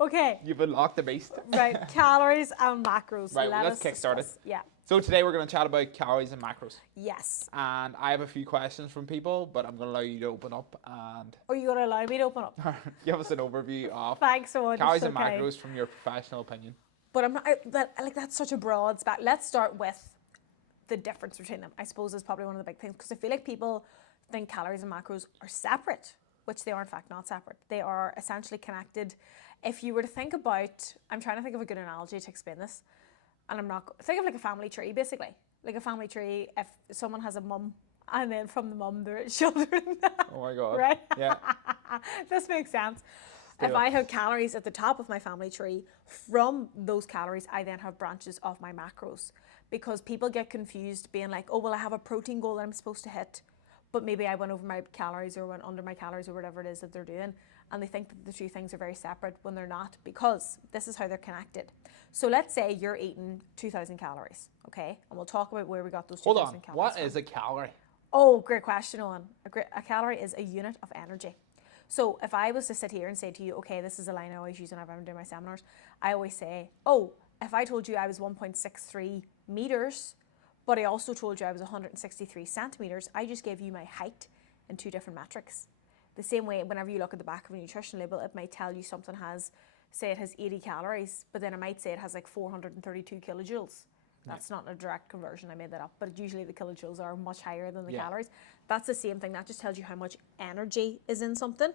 Okay. You've unlocked the beast. Right, calories and macros. Right, well, let's kickstart it. Yeah. So today we're going to chat about calories and macros. Yes. And I have a few questions from people, but I'm going to allow you to open up and Are you going to allow me to open up? give us an overview of Thanks so much. calories It's and okay. macros from your professional opinion. But I'm not, but like that's such a broad spectrum. Let's start with the difference between them. I suppose is probably one of the big things because I feel like people think calories and macros are separate, which they are in fact not separate. They are essentially connected. If you were to think about, I'm trying to think of a good analogy to explain this, and I'm not, think of like a family tree basically. Like a family tree, if someone has a mum and then from the mum there are children. Oh my God. Right? Yeah. This makes sense. Still. If I have calories at the top of my family tree, from those calories, I then have branches of my macros. Because people get confused being like, oh, well, I have a protein goal that I'm supposed to hit, but maybe I went over my calories or went under my calories or whatever it is that they're doing. And they think that the two things are very separate when they're not, because this is how they're connected. So let's say you're eating 2,000 calories, okay? And we'll talk about where we got those 2,000 calories What from. is a calorie? Oh, great question, Owen. A calorie is a unit of energy. So if I was to sit here and say to you, okay, this is a line I always use whenever I'm doing my seminars, I always say, oh, if I told you I was 1.63 meters, but I also told you I was 163 centimeters, I just gave you my height in two different metrics. The same way, whenever you look at the back of a nutrition label, it might tell you something has, say it has 80 calories, but then it might say it has like 432 kilojoules. That's not a direct conversion, I made that up, but usually the kilojoules are much higher than the calories. That's the same thing, that just tells you how much energy is in something,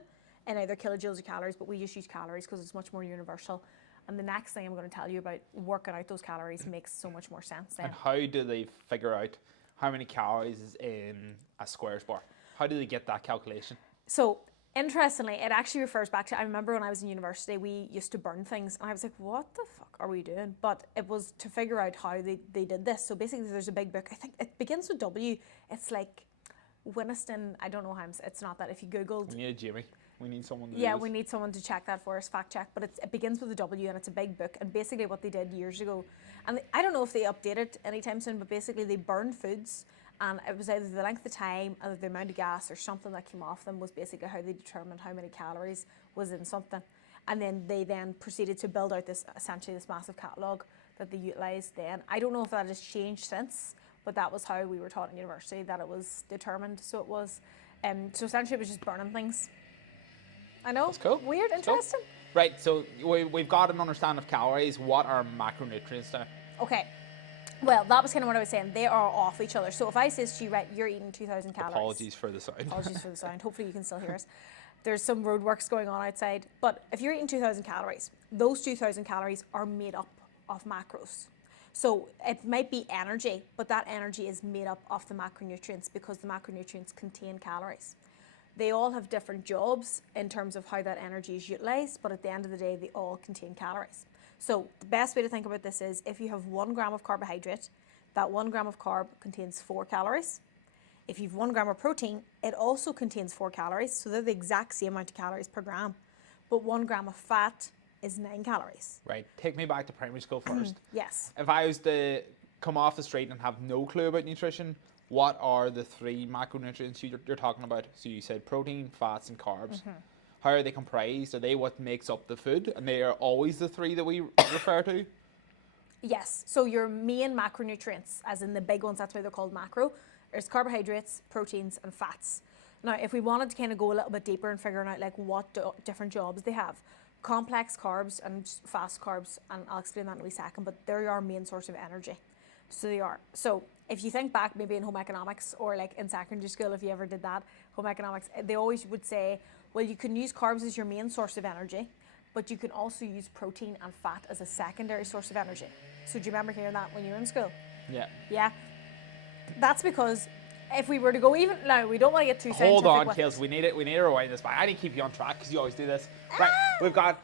in either kilojoules or calories, but we just use calories because it's much more universal. And the next thing I'm going to tell you about working out those calories makes so much more sense then. And how do they figure out how many calories is in a squares bar? How do they get that calculation? So, interestingly, it actually refers back to, I remember when I was in university, we used to burn things, and I was like, what the fuck are we doing? But it was to figure out how they did this. So basically there's a big book, I think it begins with W, it's like Winston, I don't know how it's not that, if you Googled. We need a Jamie. We need someone to do Yeah, this. we need someone to check that for us, fact check, but it begins with a W and it's a big book, and basically what they did years ago, and I don't know if they update it anytime soon, but basically they burned foods, and it was either the length of time or the amount of gas or something that came off them was basically how they determined how many calories was in something. And then they then proceeded to build out this, essentially this massive catalogue that they utilised then. I don't know if that has changed since, but that was how we were taught in university, that it was determined, so it was, so essentially it was just burning things. I know. That's cool. Weird, That's cool. interesting. Right, so we've got an understanding of calories. What are macronutrients now? Okay. Well, that was kind of what I was saying. They are off each other. So if I say to you, right, you're eating 2,000 calories. Apologies for the sound. Apologies for the sound. Hopefully you can still hear us. There's some roadworks going on outside. But if you're eating 2,000 calories, those 2,000 calories are made up of macros. So it might be energy, but that energy is made up of the macronutrients because the macronutrients contain calories. They all have different jobs in terms of how that energy is utilised, but at the end of the day, they all contain calories. So the best way to think about this is if you have 1 gram of carbohydrate, that 1 gram of carb contains 4 calories. If you've 1 gram of protein, it also contains 4 calories, so they're the exact same amount of calories per gram. But 1 gram of fat is 9 calories. Right, take me back to primary school first. Yes. If I was to come off the street and have no clue about nutrition, what are the 3 macronutrients you're talking about? So you said protein, fats, and carbs. How are they comprised? Are they what makes up the food? And they are always the 3 that we refer to? Yes. So your main macronutrients, as in the big ones, that's why they're called macro, there's carbohydrates, proteins, and fats. Now, if we wanted to kind of go a little bit deeper and figuring out like what different jobs they have, complex carbs and fast carbs, and I'll explain that in a wee second, but they're our main source of energy. So they are. So if you think back maybe in home economics or like in secondary school, if you ever did that, home economics, they always would say, well, you can use carbs as your main source of energy, but you can also use protein and fat as a secondary source of energy. So do you remember hearing that when you were in school? Yeah. Yeah. That's because if we were to go even, now we don't want to get too scientific. Hold on, with Kills. We need to rewind this back. I need to keep you on track because you always do this. Right, we've got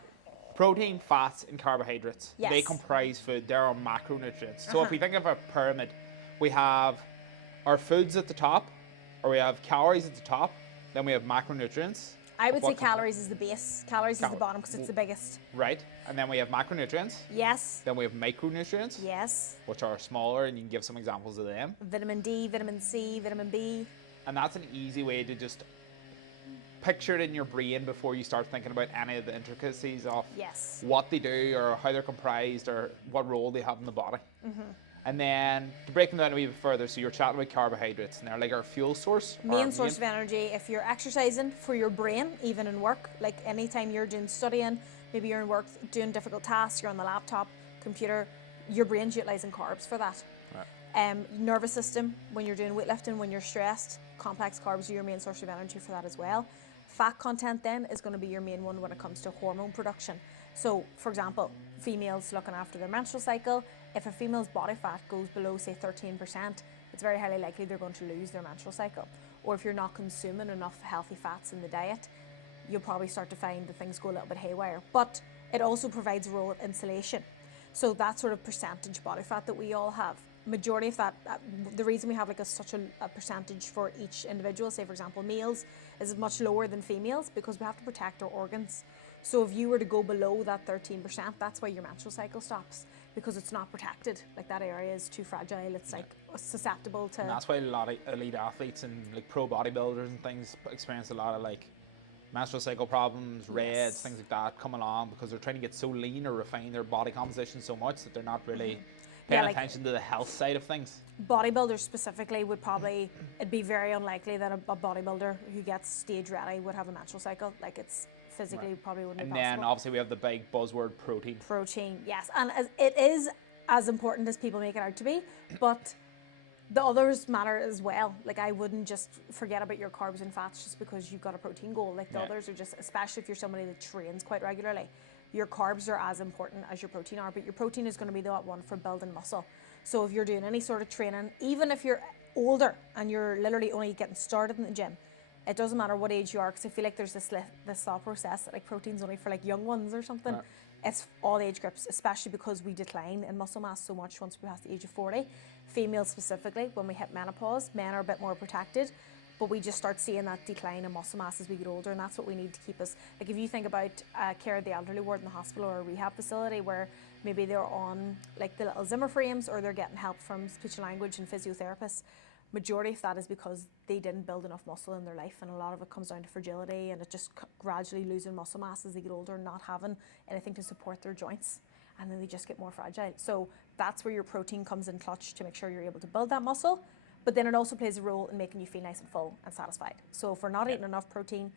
protein, fats, and carbohydrates. Yes. They comprise food. They're our macronutrients. So if we think of a pyramid, we have our foods at the top, or we have calories at the top, then we have macronutrients. I would say calories is the base. Calories is the bottom because it's the biggest. Right, and then we have macronutrients. Yes. Then we have micronutrients. Yes. Which are smaller, and you can give some examples of them. Vitamin D, vitamin C, vitamin B. And that's an easy way to just picture it in your brain before you start thinking about any of the intricacies of Yes. what they do or how they're comprised or what role they have in the body. And then to break them down a wee bit further, so you're chatting about carbohydrates, and they're like our fuel source. Main source of energy if you're exercising for your brain, even in work. Like anytime you're doing studying, maybe you're in work doing difficult tasks, you're on the laptop, computer, your brain's utilising carbs for that. Nervous system, when you're doing weightlifting, when you're stressed, complex carbs are your main source of energy for that as well. Fat content then is going to be your main one when it comes to hormone production. So, for example, females looking after their menstrual cycle, if a female's body fat goes below, say, 13%, it's very highly likely they're going to lose their menstrual cycle. Or if you're not consuming enough healthy fats in the diet, you'll probably start to find that things go a little bit haywire. But it also provides a role of insulation. So that sort of percentage body fat that we all have, majority of that, the reason we have like such a percentage for each individual, say for example males, is much lower than females because we have to protect our organs. So if you were to go below that 13%, that's why your menstrual cycle stops, because it's not protected. Like that area is too fragile. It's like susceptible to. And that's why a lot of elite athletes and like pro bodybuilders and things experience a lot of like menstrual cycle problems, reds, things like that come along because they're trying to get so lean or refine their body composition so much that they're not really paying attention to the health side of things. Bodybuilders specifically would probably, it'd be very unlikely that a bodybuilder who gets stage ready would have a menstrual cycle. Like it's physically probably wouldn't be possible. And then obviously we have the big buzzword protein. Protein, yes. And it is as important as people make it out to be, but the others matter as well. Like I wouldn't just forget about your carbs and fats just because you've got a protein goal. Like the others are just, especially if you're somebody that trains quite regularly, your carbs are as important as your protein are, but your protein is going to be the one for building muscle. So if you're doing any sort of training, even if you're older and you're literally only getting started in the gym, it doesn't matter what age you are, because I feel like there's this thought process that like protein's only for like young ones or something. Right. It's all age groups, especially because we decline in muscle mass so much once we pass the age of 40. Females specifically, when we hit menopause, men are a bit more protected, but we just start seeing that decline in muscle mass as we get older, and that's what we need to keep us. Like if you think about care of the elderly ward in the hospital or a rehab facility where maybe they're on like the little Zimmer frames or they're getting help from speech and language and physiotherapists, majority of that is because they didn't build enough muscle in their life, and a lot of it comes down to fragility and it just gradually losing muscle mass as they get older, not having anything to support their joints, and then they just get more fragile. So that's where your protein comes in clutch to make sure you're able to build that muscle, but then it also plays a role in making you feel nice and full and satisfied. So if we're not eating enough protein,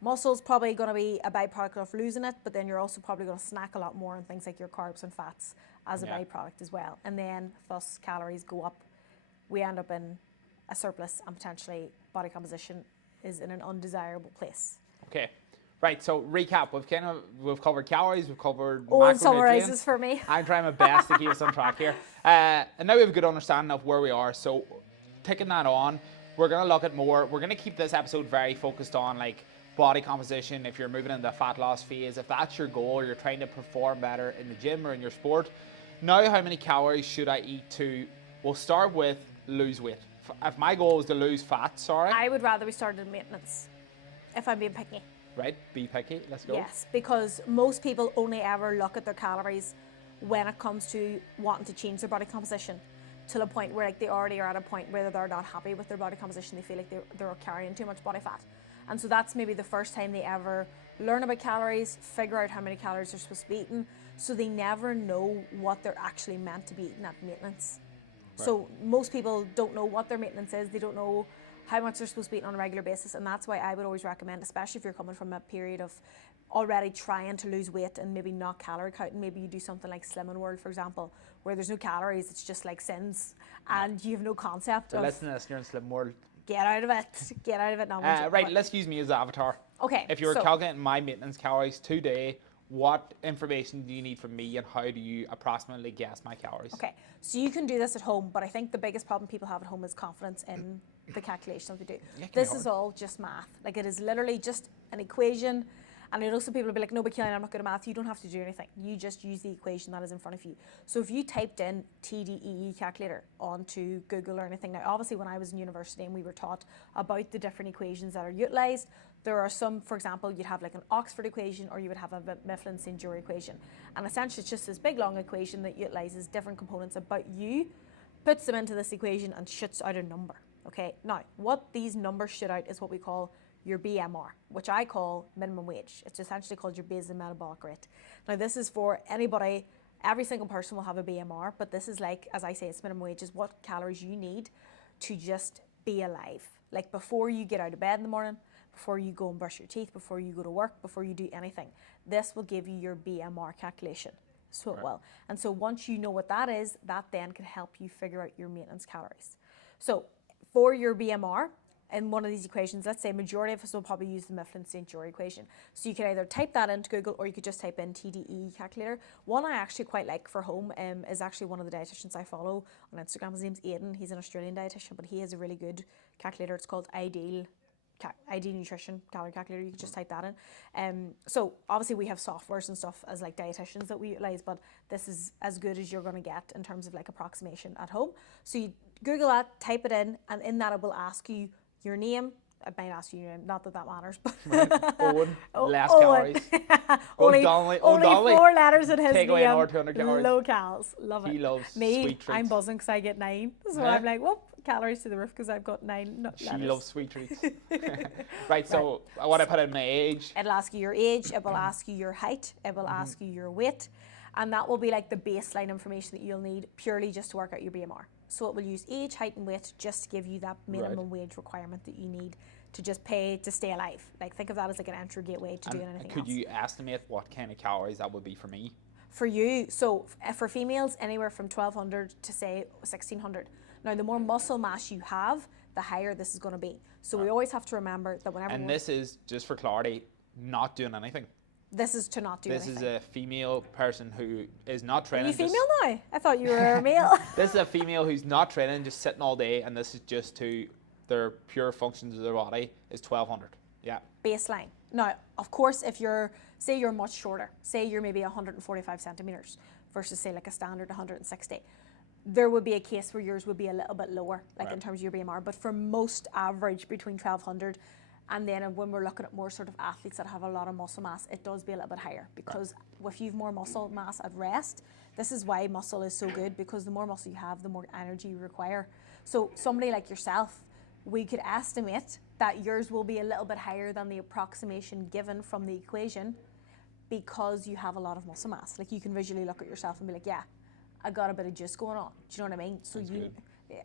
muscle's probably going to be a byproduct of losing it, but then you're also probably going to snack a lot more on things like your carbs and fats as a byproduct as well, and then thus calories go up. We end up in a surplus, and potentially body composition is in an undesirable place. Okay, right. So recap: we've covered calories, we've covered Owen macronutrients. summarizes for me. I'm trying my best to keep us on track here, and now we have a good understanding of where we are. So, taking that on, we're going to look at more. We're going to keep this episode very focused on like body composition. If you're moving into the fat loss phase, if that's your goal, you're trying to perform better in the gym or in your sport. Now, how many calories should I eat to? We'll start with lose weight. If my goal is to lose fat, I would rather we started in maintenance, if I'm being picky. Right, be picky, let's go. Yes, because most people only ever look at their calories when it comes to wanting to change their body composition, to the point where like they already are at a point where they're not happy with their body composition. They feel like they're carrying too much body fat. And so that's maybe the first time they ever learn about calories, figure out how many calories they're supposed to be eating, so they never know what they're actually meant to be eating at maintenance. Right. So most people don't know what their maintenance is. They don't know how much they're supposed to be eating on a regular basis, and that's why I would always recommend, especially if you're coming from a period of already trying to lose weight and maybe not calorie counting, maybe you do something like Slimming World, for example, where there's no calories, it's just like sins, and you have no concept of... Listen to this, you're in Slimming World. Get out of it now. Right, let's use me as avatar. Okay. If you were calculating my maintenance calories today, what information do you need from me, and how do you approximately guess my calories? Okay, so you can do this at home, but I think the biggest problem people have at home is confidence in the calculations they do. This is all just math. Like, it is literally just an equation. And I know some people will be like, no, but Caoileann, I'm not good at math. You don't have to do anything. You just use the equation that is in front of you. So if you typed in TDEE calculator onto Google or anything, now obviously when I was in university and we were taught about the different equations that are utilised, there are some, for example, you'd have like an Oxford equation, or you would have a Mifflin-St. Joule equation. And essentially it's just this big long equation that utilises different components about you, puts them into this equation and shoots out a number. Okay, now what these numbers shoot out is what we call your BMR, which I call minimum wage. It's essentially called your basal metabolic rate. Now this is for anybody, every single person will have a BMR, but this is like, as I say, it's minimum wage, is what calories you need to just be alive. Like before you get out of bed in the morning, before you go and brush your teeth, before you go to work, before you do anything. This will give you your BMR calculation. So it will. And so once you know what that is, that then can help you figure out your maintenance calories. So for your BMR, in one of these equations, let's say majority of us will probably use the Mifflin-St. Jeory equation. So you can either type that into Google or you could just type in TDE calculator. One I actually quite like for home is actually one of the dietitians I follow on Instagram. His name's Aidan. He's an Australian dietitian, but he has a really good calculator. It's called Ideal Nutrition Calorie Calculator. You can just type that in. So obviously we have softwares and stuff as like dietitians that we utilize, but this is as good as you're going to get in terms of like approximation at home. So you Google that, type it in, and in that it will ask you your name. It might ask you your name, not that that matters, but Owen, less Owen. calories. only Donnelly. only Donnelly. 4 letters in his Take away name. another 200 calories. Low calories. Love it. He loves Me, sweet treats. I'm buzzing because I get 9. So Yeah. I'm like, whoop, calories to the roof because I've got 9 letters. She loves sweet treats. Right, so what I put in my age. It'll ask you your age, it will ask you your height, it will ask you your weight, and that will be like the baseline information that you'll need purely just to work out your BMR. So it will use age, height and weight just to give you that minimum wage requirement that you need to just pay to stay alive. Like think of that as like an entry gateway to doing anything Could else. you estimate what kind of calories that would be for me? For you, so for females, anywhere from 1,200 to say 1,600. Now, the more muscle mass you have, the higher this is going to be. So we always have to remember that whenever And this is, just for clarity, not doing anything. this is to not do This anything. is a female person who is not Are training. you female now? I thought you were a male. This is a female who's not training, just sitting all day, and this is just to their pure functions of their body is 1,200. Yeah. Baseline. Now, of course, if say you're much shorter, say you're maybe 145 centimeters versus say like a standard 160, there would be a case where yours would be a little bit lower, like in terms of your BMR. But for most average between 1,200, and then when we're looking at more sort of athletes that have a lot of muscle mass, it does be a little bit higher because if you've more muscle mass at rest, this is why muscle is so good, because the more muscle you have, the more energy you require. So somebody like yourself, we could estimate that yours will be a little bit higher than the approximation given from the equation because you have a lot of muscle mass. Like you can visually look at yourself and be like, yeah, I got a bit of juice going on. Do you know what I mean? So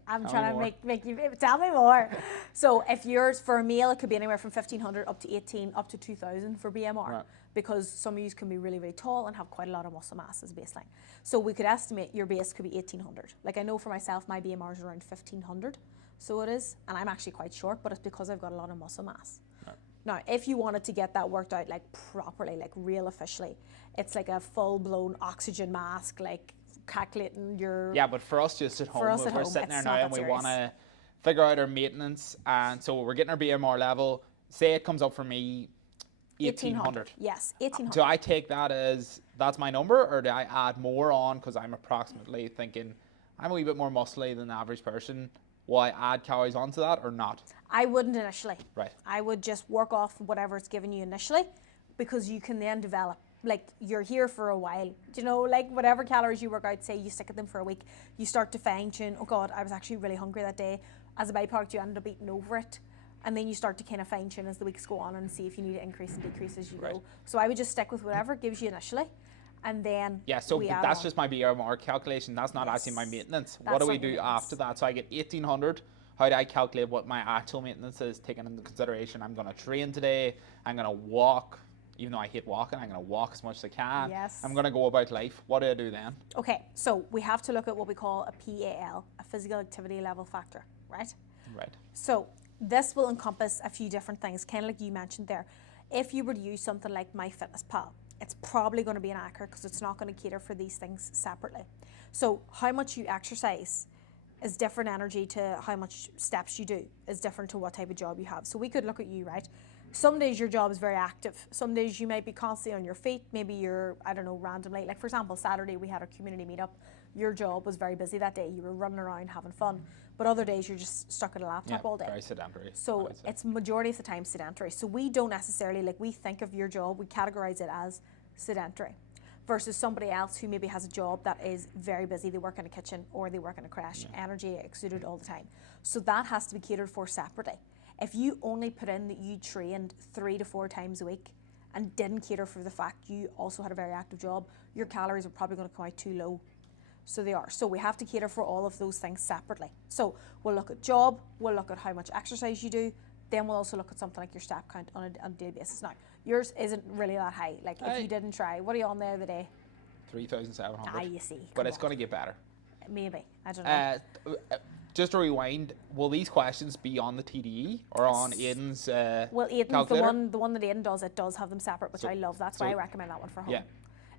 I'm trying to make you tell me more. So if yours for a male, it could be anywhere from 1,500 up to 18 up to 2,000 for BMR, because some of you can be really, really tall and have quite a lot of muscle mass as baseline. So we could estimate your base could be 1,800. Like I know for myself, my BMR is around 1,500. So it is, and I'm actually quite short, but it's because I've got a lot of muscle mass. Now, if you wanted to get that worked out like properly, like real officially, it's like a full-blown oxygen mask, like calculating your... Yeah, but for us just at home, if we're sitting there now and we want to figure out our maintenance, and so we're getting our BMR level, say it comes up for me 1,800. Yes, 1,800. Do I take that as that's my number, or do I add more on because I'm approximately thinking I'm a wee bit more muscly than the average person? Will I add calories onto that or not? I wouldn't initially. Right. I would just work off whatever it's given you initially, because you can then develop. Like you're here for a while, you know, like whatever calories you work out, say you stick at them for a week, you start to fine tune. Oh God, I was actually really hungry that day. As a byproduct, you ended up eating over it. And then you start to kind of fine tune as the weeks go on and see if you need to increase and decrease as you go. So I would just stick with whatever it gives you initially. And then so that's just my BMR calculation. That's not actually my maintenance. What do we do after that? So I get 1,800. How do I calculate what my actual maintenance is, taking into consideration I'm going to train today, I'm going to walk, even though I hate walking, I'm going to walk as much as I can. Yes. I'm going to go about life. What do I do then? Okay, so we have to look at what we call a PAL, a physical activity level factor, right? Right. So this will encompass a few different things, kind of like you mentioned there. If you were to use something like MyFitnessPal, it's probably going to be inaccurate because it's not going to cater for these things separately. So how much you exercise is different energy to how much steps you do, is different to what type of job you have. So we could look at you, right? Some days your job is very active. Some days you might be constantly on your feet. Maybe you're, I don't know, randomly. Like for example, Saturday we had our community meetup. Your job was very busy that day. You were running around having fun. But other days you're just stuck at a laptop all day. Very sedentary. So it's majority of the time sedentary. So we don't necessarily, like we think of your job, we categorize it as sedentary, versus somebody else who maybe has a job that is very busy. They work in a kitchen or they work in a creche, energy exuded all the time. So that has to be catered for separately. if you only put in that you trained 3 to 4 times a week and didn't cater for the fact you also had a very active job, your calories are probably going to come out too low. So they are. So we have to cater for all of those things separately. So we'll look at job, we'll look at how much exercise you do, then we'll also look at something like your step count on a daily basis. Now, yours isn't really that high. Like if you didn't try, what are you on there the day? 3,700. Ah, you see. But it's going to get better. Maybe. I don't know. Just to rewind, will these questions be on the TDE or on Aidan's well, Aidan's calculator? the one that Aidan does, it does have them separate, which I love. That's why I recommend that one for home. Yeah.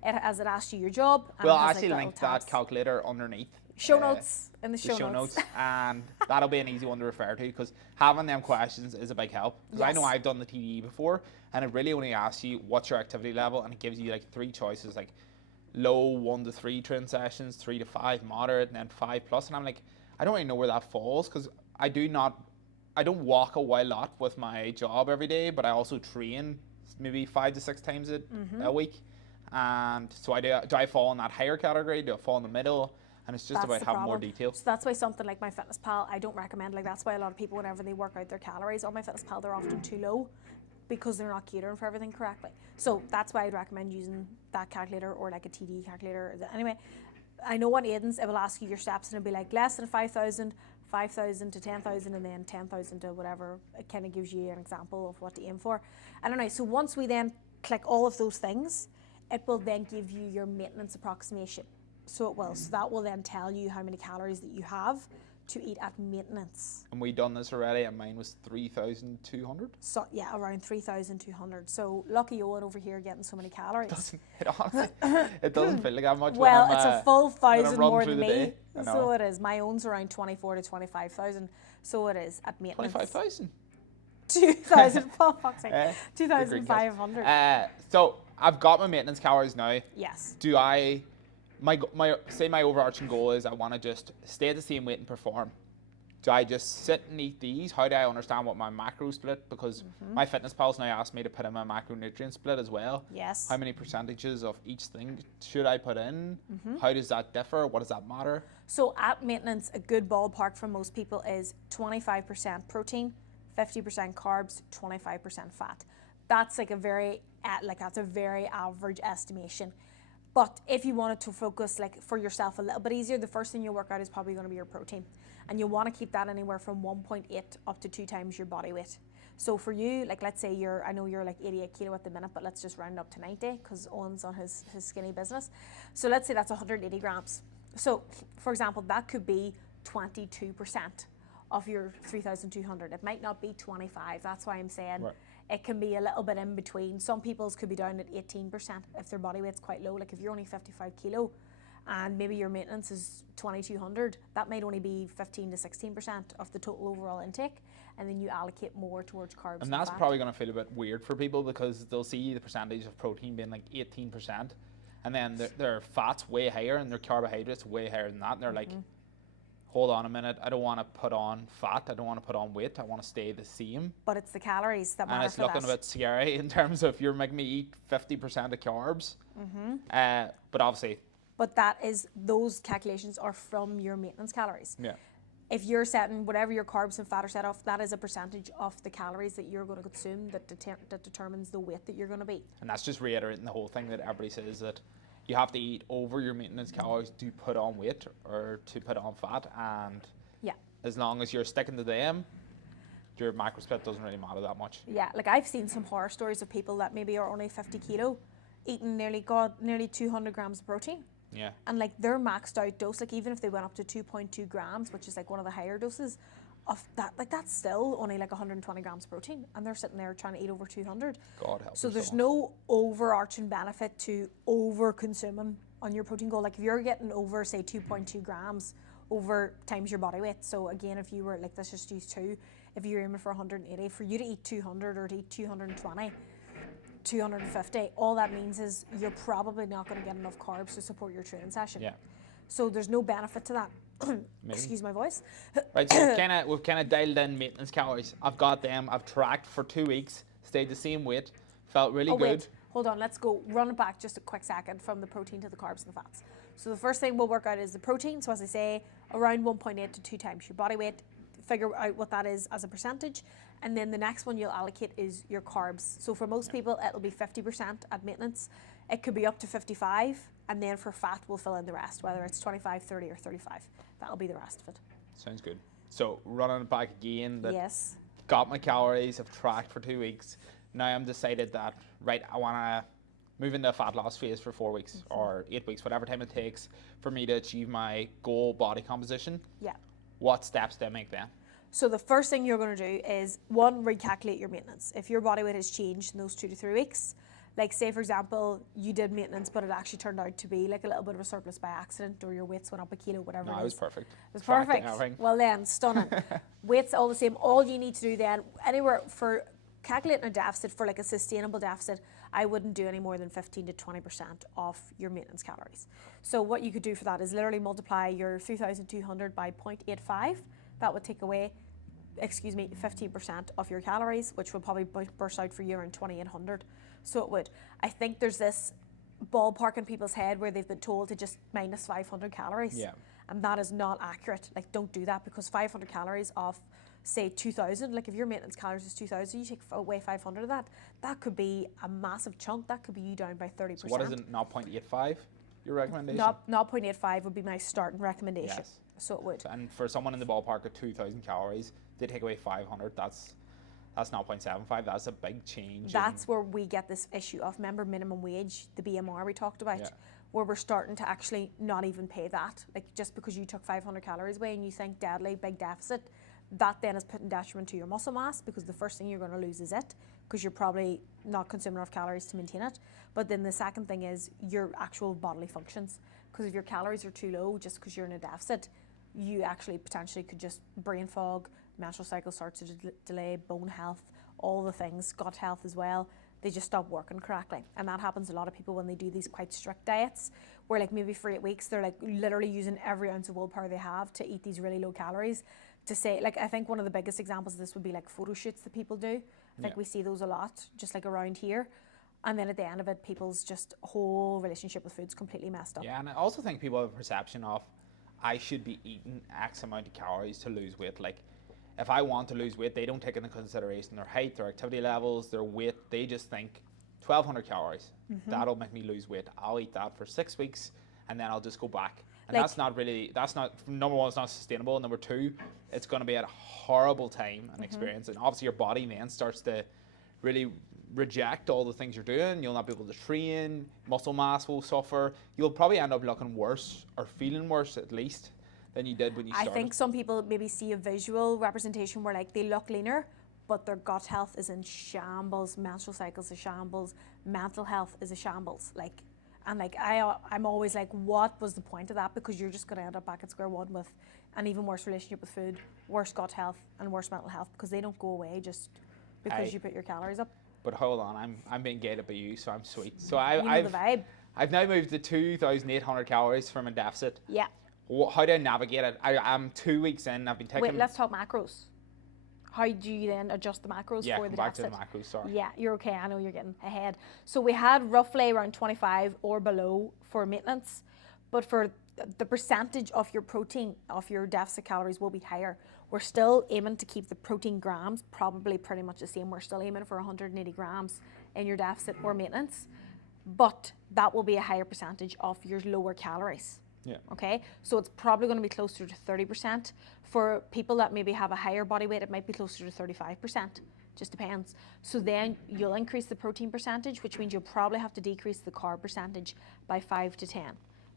As it asks you your job. And We'll it has, actually like, link little that calculator underneath. Show notes in the show notes. And that'll be an easy one to refer to, because having them questions is a big help. Because I know I've done the TDE before, and it really only asks you what's your activity level, and it gives you like 3 choices, like low 1 to 3 train sessions, 3 to 5 moderate, and then 5 plus. And I'm like, I don't really know where that falls, because I don't walk a wild lot with my job every day, but I also train maybe 5 to 6 times a week. And so do I fall in that higher category? Do I fall in the middle? And it's just about having more detail. So that's why something like MyFitnessPal, I don't recommend. Like that's why a lot of people, whenever they work out their calories on MyFitnessPal, they're often too low because they're not catering for everything correctly. So that's why I'd recommend using that calculator or like a TD calculator. Anyway, I know on Aidan's, it will ask you your steps and it'll be like less than 5,000, 5,000 to 10,000, and then 10,000 to whatever. It kind of gives you an example of what to aim for. I don't know. So once we then click all of those things, it will then give you your maintenance approximation. So it will. So that will then tell you how many calories that you have to eat at maintenance. And we done this already, and mine was 3,200. So yeah, around 3,200. So lucky Owen over here getting so many calories. It doesn't feel like that much. Well, it's a full 1,000 more than me. So it is. My own's around 24 to 25,000. So it is at maintenance. 25,000. 2,000. For fuck's sake. 2,500. So I've got my maintenance calories now. Yes. Do I? My overarching goal is I want to just stay at the same weight and perform. Do I just sit and eat these? How do I understand what my macro split? Because my MyFitnessPal's now asked me to put in my macronutrient split as well. Yes. How many percentages of each thing should I put in? How does that differ? What does that matter? So at maintenance, a good ballpark for most people is 25% protein, 50% carbs, 25% fat. That's like a very average estimation. But if you wanted to focus like for yourself a little bit easier, the first thing you'll work out is probably going to be your protein. And you'll want to keep that anywhere from 1.8 up to 2 times your body weight. So for you, like let's say I know you're like 88 kilo at the minute, but let's just round up to 90 because Owen's on his skinny business. So let's say that's 180 grams. So for example, that could be 22% of your 3,200. It might not be 25. That's why I'm saying it can be a little bit in between. Some people's could be down at 18% if their body weight's quite low. Like if you're only 55 kilo and maybe your maintenance is 2,200, that might only be 15 to 16% of the total overall intake. And then you allocate more towards carbs. And that's probably going to feel a bit weird for people because they'll see the percentage of protein being like 18%. And then their fat's way higher and their carbohydrates way higher than that. And they're like, hold on a minute, I don't want to put on fat, I don't want to put on weight, I want to stay the same. But it's the calories that matter. And it's looking a bit scary in terms of you're making me eat 50% of carbs. But obviously. But those calculations are from your maintenance calories. Yeah. If you're setting whatever your carbs and fat are set off, that is a percentage of the calories that you're going to consume that determines the weight that you're going to be. And that's just reiterating the whole thing that everybody says that you have to eat over your maintenance calories to put on weight or to put on fat, and as long as you're sticking to them, your macro split doesn't really matter that much. Yeah, like I've seen some horror stories of people that maybe are only 50 kilo eating nearly 200 grams of protein. Yeah. And like their maxed out dose, like even if they went up to 2.2 grams, which is like one of the higher doses of that, like that's still only like 120 grams of protein, and they're sitting there trying to eat over 200. God help. So there's no overarching benefit to over consuming on your protein goal. Like if you're getting over say 2.2 grams over times your body weight. So again, if you were like, let's just use 2, if you're aiming for 180, for you to eat 200 or to eat 220, 250, all that means is you're probably not going to get enough carbs to support your training session. Yeah. So there's no benefit to that. Excuse my voice. Right, so we've kind of dialed in maintenance calories. I've got them. I've tracked for 2 weeks, stayed the same weight, felt really good. Wait, hold on. Let's go run it back just a quick second from the protein to the carbs and the fats. So the first thing we'll work out is the protein. So as I say, around 1.8 to 2 times your body weight. figure out what that is as a percentage. And then the next one you'll allocate is your carbs. So for most people, it'll be 50% at maintenance. It could be up to 55, and then for fat, we'll fill in the rest, whether it's 25, 30, or 35. That'll be the rest of it. Sounds good. So running it back again, that Yes. got my calories, I've tracked for 2 weeks. Now I'm decided that, right, I want to move into a fat loss phase for 4 weeks or 8 weeks, whatever time it takes for me to achieve my goal body composition. Yeah. What steps do I make then? So the first thing you're going to do is, one, recalculate your maintenance. If your body weight has changed in those 2 to 3 weeks, like say for example, you did maintenance, but it actually turned out to be like a little bit of a surplus by accident, or your weights went up a kilo, whatever No, it is. it was perfect. It was Tracked perfect. everything. Well then, stunning. Weights all the same. All you need to do then, anywhere for calculating a deficit, for like a sustainable deficit, I wouldn't do any more than 15 to 20% of your maintenance calories. So what you could do for that is literally multiply your 3,200 by 0.85. That would take away 15% of your calories, which will probably burst out for you around 2,800. So it would. I think there's this ballpark in people's head where they've been told to just minus 500 calories. Yeah. And that is not accurate. Like, don't do that, because 500 calories off, say, 2,000, like if your maintenance calories is 2,000, you take away 500 of that, that could be a massive chunk. That could be you down by 30%. So what is it, not 0.85, your recommendation? Not 0.85 would be my starting recommendation. Yes. So it would. And for someone in the ballpark of 2,000 calories, they take away 500, that's not 0.75, that's a big change. That's where we get this issue of, remember, minimum wage, the BMR we talked about, Yeah. where we're starting to actually not even pay that. Like, just because you took 500 calories away and you think deadly, big deficit, that then is putting detriment to your muscle mass, because the first thing you're going to lose is it, because you're probably not consuming enough calories to maintain it. But then the second thing is your actual bodily functions, because if your calories are too low just because you're in a deficit, you actually potentially could just brain fog, menstrual cycle starts to delay, bone health, all the things, gut health as well. They just stop working correctly. And that happens to a lot of people when they do these quite strict diets, where like maybe for 8 weeks, they're like literally using every ounce of willpower they have to eat these really low calories. To say, like, I think one of the biggest examples of this would be like photo shoots that people do. I think we see those a lot, just like around here. And then at the end of it, people's just whole relationship with food's completely messed up. Yeah, and I also think people have a perception of, I should be eating X amount of calories to lose weight. Like, if I want to lose weight, they don't take into consideration their height, their activity levels, their weight. They just think 1,200 calories. That'll make me lose weight. I'll eat that for 6 weeks, and then I'll just go back. And Like, that's not, number one, it's not sustainable. Number two, it's going to be a horrible time and experience. And obviously your body then starts to really reject all the things you're doing. You'll not be able to train, muscle mass will suffer. You'll probably end up looking worse, or feeling worse at least, than you did when you started. I think some people maybe see a visual representation where like they look leaner, but their gut health is in shambles, menstrual cycles a shambles, mental health is a shambles. Like, and like I'm always like, what was the point of that? Because you're just going to end up back at square one with an even worse relationship with food, worse gut health, and worse mental health, because they don't go away just because you put your calories up. But hold on, I'm being gated by you, so I'm sweet. So You know the vibe. I've now moved to 2,800 calories from a deficit. Yeah. How do I navigate it? I'm 2 weeks in. I've been taking. Wait, let's talk macros. How do you then adjust the macros Yeah, for the back to deficit? the macros. Sorry. Yeah, you're okay. I know you're getting ahead. So we had roughly around 25 or below for maintenance, but for the percentage of your protein, of your deficit calories will be higher. We're still aiming to keep the protein grams probably pretty much the same. We're still aiming for 180 grams in your deficit or maintenance, but that will be a higher percentage of your lower calories. Yeah. Okay, so it's probably going to be closer to 30%. For people that maybe have a higher body weight, it might be closer to 35%. Just depends. So then you'll increase the protein percentage, which means you'll probably have to decrease the carb percentage by 5 to 10.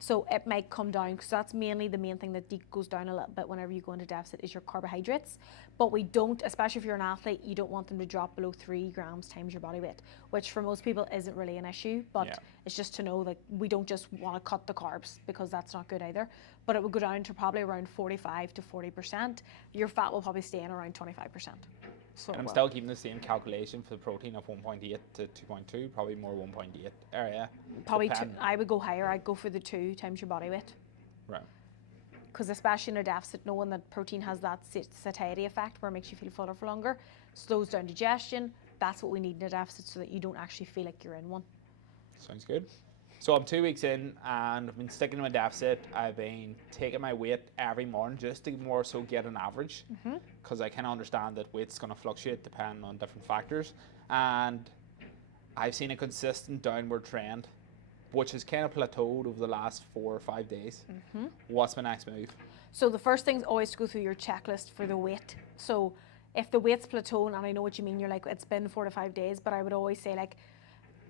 So it might come down, because that's mainly the main thing that goes down a little bit whenever you go into deficit is your carbohydrates. But we don't, especially if you're an athlete, you don't want them to drop below 3 grams times your body weight, which for most people isn't really an issue. But it's just to know that we don't just want to cut the carbs, because that's not good either. But it would go down to probably around 45 to 40%. Your fat will probably stay in around 25%. So And I'm still keeping the same calculation for the protein of 1.8 to 2.2, probably more 1.8 area. probably I would go higher. I'd go for the 2 times your body weight. Right. Because especially in a deficit, knowing that protein has that satiety effect where it makes you feel fuller for longer, slows down digestion. That's what we need in a deficit, so that you don't actually feel like you're in one. Sounds good. So I'm 2 weeks in and I've been sticking to my deficit. I've been taking my weight every morning just to more so get an average, because I kind of understand that weight's going to fluctuate depending on different factors. And I've seen a consistent downward trend, which has kind of plateaued over the last 4 or 5 days. What's my next move? So the first thing is always to go through your checklist for the weight. So if the weight's plateauing, and I know what you mean, you're like, it's been 4 to 5 days, but I would always say, like,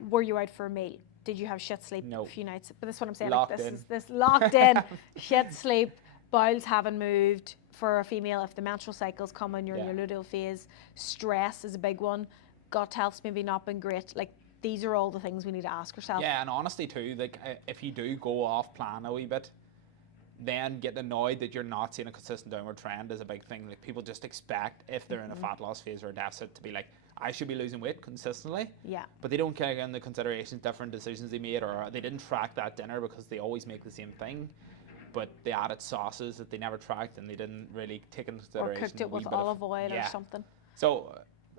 were you out for a meal? Did you have shit sleep No. a few nights? But this is what I'm saying. Locked like, this in. is this locked in, shit sleep, bowels haven't moved. For a female, if the menstrual cycle's coming, you're in your luteal phase. Stress is a big one. Gut health's maybe not been great. Like, these are all the things we need to ask ourselves. Yeah, and honestly too, like if you do go off plan a wee bit, then getting annoyed that you're not seeing a consistent downward trend is a big thing. Like, people just expect, if they're in a fat loss phase or a deficit, to be like, I should be losing weight consistently. Yeah. But they don't take into consideration different decisions they made, or they didn't track that dinner because they always make the same thing. But they added sauces that they never tracked, and they didn't really take into consideration. Or cooked it with olive oil or something. So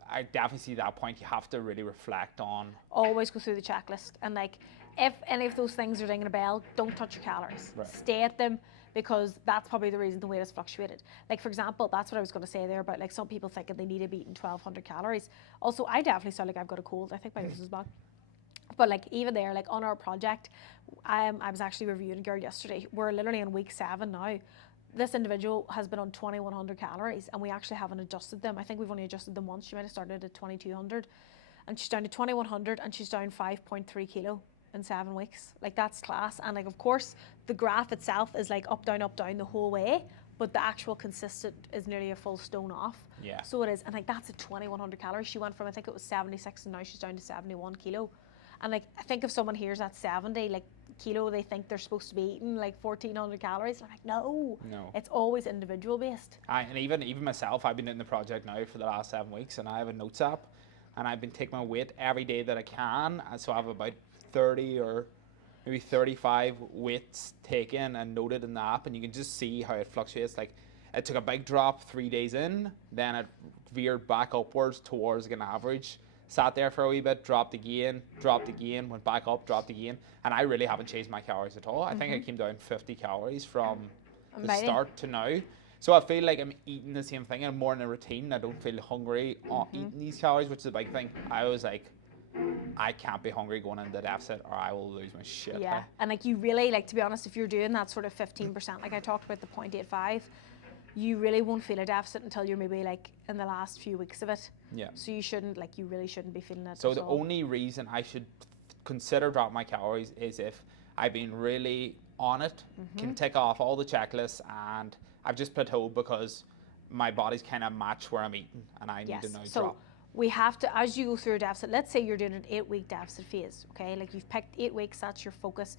I definitely see that point. You have to really reflect on. Always go through the checklist, and like, if any of those things are ringing a bell, don't touch your calories. Right. Stay at them, because that's probably the reason the weight has fluctuated. Like, for example, that's what I was going to say there about, like, some people thinking they need to be eating 1,200 calories. Also, I definitely sound like I've got a cold. I think my nose is blocked. But like, even there, like on our project, I was actually reviewing a girl yesterday. We're literally on week 7 now. This individual has been on 2,100 calories, and we actually haven't adjusted them. I think we've only adjusted them once. She might have started at 2,200, and she's down to 2,100, and she's down 5.3 kilo in 7 weeks. Like, that's class. And like, of course, the graph itself is like up, down, the whole way, but the actual consistent is nearly a full stone off. Yeah. So it is, and like, that's at 2,100 calories. She went from, I think it was 76, and now she's down to 71 kilo. And like, I think if someone hears that 70 like kilo, they think they're supposed to be eating like 1,400 calories. I'm like, no, it's always individual based. And even myself, I've been in the project now for the last 7 weeks, and I have a notes app, and I've been taking my weight every day that I can. And so I have about 30 or maybe 35 weights taken and noted in the app, and you can just see how it fluctuates. Like, it took a big drop 3 days in, then it veered back upwards towards an average. Sat there for a wee bit, dropped again, went back up, dropped again. And I really haven't changed my calories at all. I think I came down 50 calories from the start to now. So I feel like I'm eating the same thing. I'm more in a routine. I don't feel hungry eating these calories, which is a big thing. I was like, I can't be hungry going into deficit, or I will lose my shit. Yeah, and like, you really, like, to be honest, if you're doing that sort of 15%, like I talked about the 0.85, you really won't feel a deficit until you're maybe like in the last few weeks of it. Yeah. So you really shouldn't be feeling it. So the only reason I should consider dropping my calories is if I've been really on it, can tick off all the checklists, and I've just plateaued because my body's kind of matched where I'm eating, and I need to now drop. We have to, as you go through a deficit, let's say you're doing an 8-week deficit phase, okay? Like, you've picked 8 weeks, that's your focus.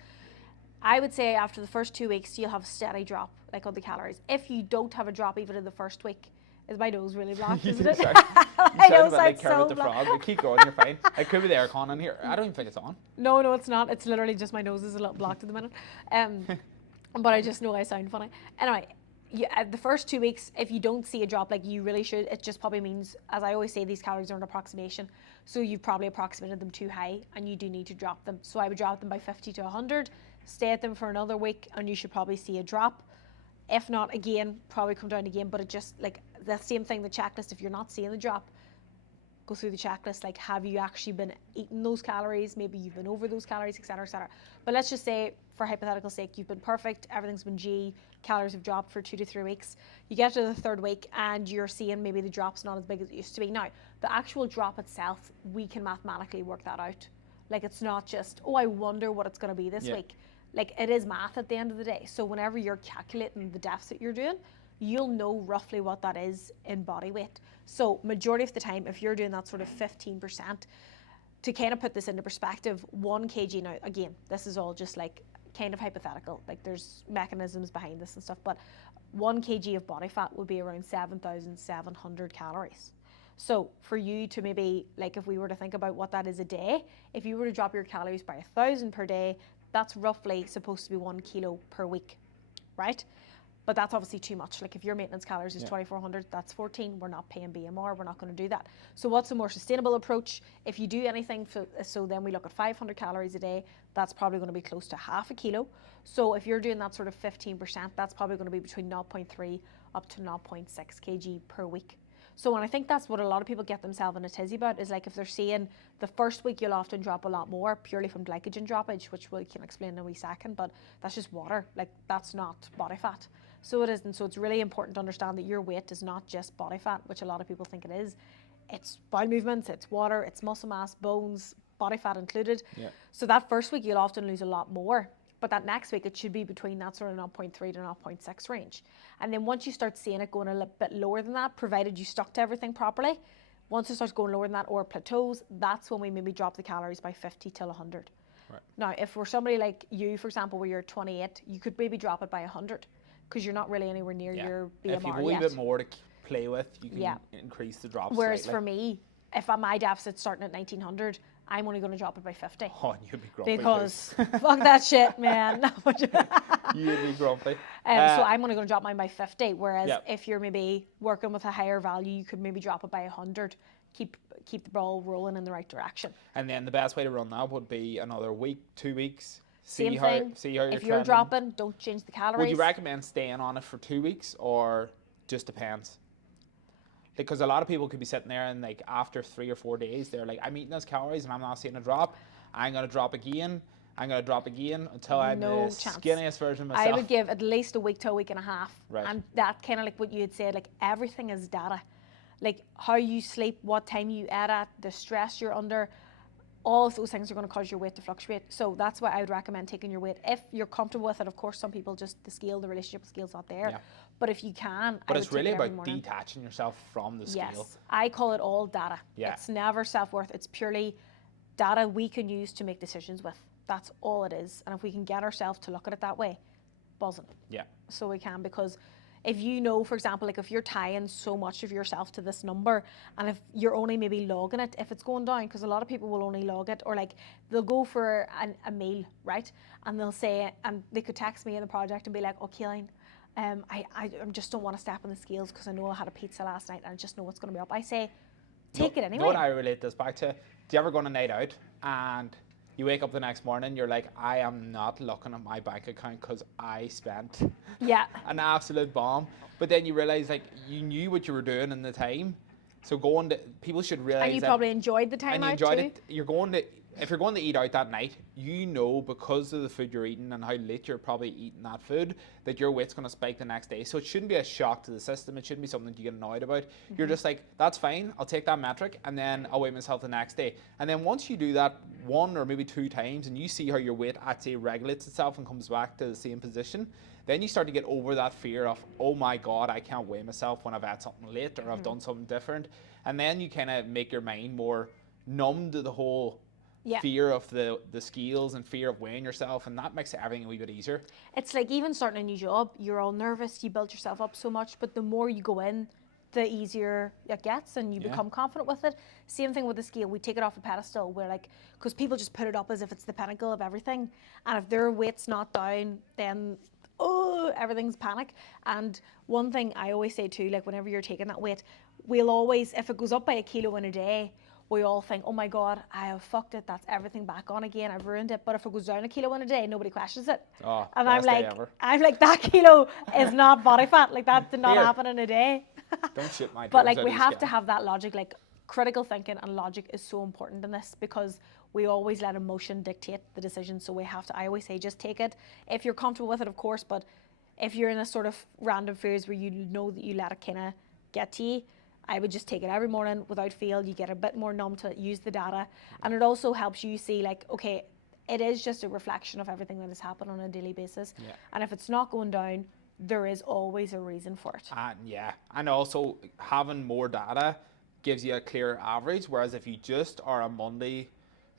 I would say after the first 2 weeks, you'll have a steady drop, like, on the calories. If you don't have a drop even in the first week, is my nose really blocked, isn't it? I know, it's like Kermit the Frog. But keep going, you're fine. It could be the aircon in here. I don't even think it's on. No, it's not. It's literally just my nose is a little blocked at the minute. But I just know I sound funny. Anyway, the first 2 weeks, if you don't see a drop, like, you really should, it just probably means, as I always say, these calories are an approximation. So you've probably approximated them too high, and you do need to drop them. So I would drop them by 50 to 100. Stay at them for another week, and you should probably see a drop. If not, again, probably come down again. But it just, like, the same thing, the checklist, if you're not seeing the drop, go through the checklist. Like, have you actually been eating those calories? Maybe you've been over those calories, etc., etc. But let's just say, for hypothetical sake, you've been perfect, everything's been G, calories have dropped for 2 to 3 weeks. You get to the 3rd week, and you're seeing maybe the drop's not as big as it used to be. Now, the actual drop itself, we can mathematically work that out. Like, it's not just, oh, I wonder what it's going to be this week. Like, it is math at the end of the day. So whenever you're calculating the deficit you're doing, you'll know roughly what that is in body weight. So majority of the time, if you're doing that sort of 15%, to kind of put this into perspective, 1 kg, now again, this is all just like kind of hypothetical, like there's mechanisms behind this and stuff, but 1 kg of body fat would be around 7,700 calories. So for you to maybe, like, if we were to think about what that is a day, if you were to drop your calories by 1,000 per day, that's roughly supposed to be 1 kilo per week, right? But that's obviously too much. Like if your maintenance calories is 2,400, that's 14. We're not paying BMR. We're not going to do that. So what's a more sustainable approach? If you do anything, so then we look at 500 calories a day. That's probably going to be close to half a kilo. So if you're doing that sort of 15%, that's probably going to be between 0.3 up to 0.6 kg per week. So, and I think that's what a lot of people get themselves in a tizzy about, is like if they're saying the first week you'll often drop a lot more purely from glycogen droppage, which we can explain in a wee second, but that's just water. Like that's not body fat. So it isn't. So it's really important to understand that your weight is not just body fat, which a lot of people think it is. It's bowel movements, it's water, it's muscle mass, bones, body fat included. Yeah. So that first week you'll often lose a lot more. But that next week, it should be between that sort of 0.3 to 0.6 range. And then once you start seeing it going a little bit lower than that, provided you stuck to everything properly, once it starts going lower than that or plateaus, that's when we maybe drop the calories by 50 till 100. Right. Now, if we're somebody like you, for example, where you're 28, you could maybe drop it by 100 because you're not really anywhere near your BMR If you've a wee bit more to play with, you can increase the drops Whereas slightly. for me, if my deficit's starting at 1900, I'm only going to drop it by 50. Oh, and you'd be grumpy because fuck that shit, man. You'd be grumpy. So I'm only going to drop mine by 50. Whereas if you're maybe working with a higher value, you could maybe drop it by 100. Keep the ball rolling in the right direction. And then the best way to run that would be another week, 2 weeks. Same thing. See how if you're dropping, don't change the calories. Would you recommend staying on it for 2 weeks or just depends? Because a lot of people could be sitting there and like after 3 or 4 days, they're like, I'm eating those calories and I'm not seeing a drop. I'm going to drop again. I'm going to drop again until I'm the skinniest version of myself. I would give at least a week to a week and a half. Right. And that kind of like what you had said, like everything is data. Like how you sleep, what time you eat at, the stress you're under, all of those things are going to cause your weight to fluctuate. So that's why I would recommend taking your weight. If you're comfortable with it, of course, some people just, the relationship with scale's not there. Yeah. But if you can, but I it's would really take it every about morning. detaching yourself from the scale. Yes, I call it all data. Yeah. It's never self-worth. It's purely data we can use to make decisions with. That's all it is. And if we can get ourselves to look at it that way, buzzing. Yeah. So we can, because if you know, for example, like if you're tying so much of yourself to this number, and if you're only maybe logging it, if it's going down, because a lot of people will only log it, or like they'll go for a meal, right? And they'll say, and they could text me in the project and be like, oh, Caoileann, I just don't want to step on the scales because I know I had a pizza last night and I just know it's going to be up. I say, take it anyway. You know what I relate this back to? Do you ever go on a night out and you wake up the next morning, you're like, I am not looking at my bank account because I spent an absolute bomb. But then you realize like you knew what you were doing in the time. So people should realize and you probably enjoyed the time and you out enjoyed too. it. If you're going to eat out that night, you know because of the food you're eating and how late you're probably eating that food that your weight's going to spike the next day. So it shouldn't be a shock to the system. It shouldn't be something you get annoyed about. Mm-hmm. You're just like, that's fine. I'll take that metric and then I'll weigh myself the next day. And then once you do that 1 or maybe 2 times and you see how your weight actually regulates itself and comes back to the same position, then you start to get over that fear of, oh my God, I can't weigh myself when I've had something late or I've done something different. And then you kind of make your mind more numb to the whole fear of the scales and fear of weighing yourself, and that makes everything a wee bit easier. It's like even starting a new job, you're all nervous, you build yourself up so much, but the more you go in, the easier it gets and you become confident with it. Same thing with the scale, we take it off a pedestal where like, because people just put it up as if it's the pinnacle of everything, and if their weight's not down, then everything's panic. And one thing I always say too, like whenever you're taking that weight, we'll always, if it goes up by a kilo in a day, we all think, oh my God, I have fucked it. That's everything back on again. I've ruined it. But if it goes down a kilo in a day, nobody questions it. Oh, and I'm like, that kilo is not body fat. Like that did not happen in a day. Don't shit my But like we have to have that logic. Like critical thinking and logic is so important in this because we always let emotion dictate the decision. So we have to, I always say, just take it. If you're comfortable with it, of course. But if you're in a sort of random phase where you know that you let it kind of get to you, I would just take it every morning without fail. You get a bit more numb to use the data. And it also helps you see like, okay, it is just a reflection of everything that has happened on a daily basis. Yeah. And if it's not going down, there is always a reason for it. And also having more data gives you a clear average. Whereas if you just are a Monday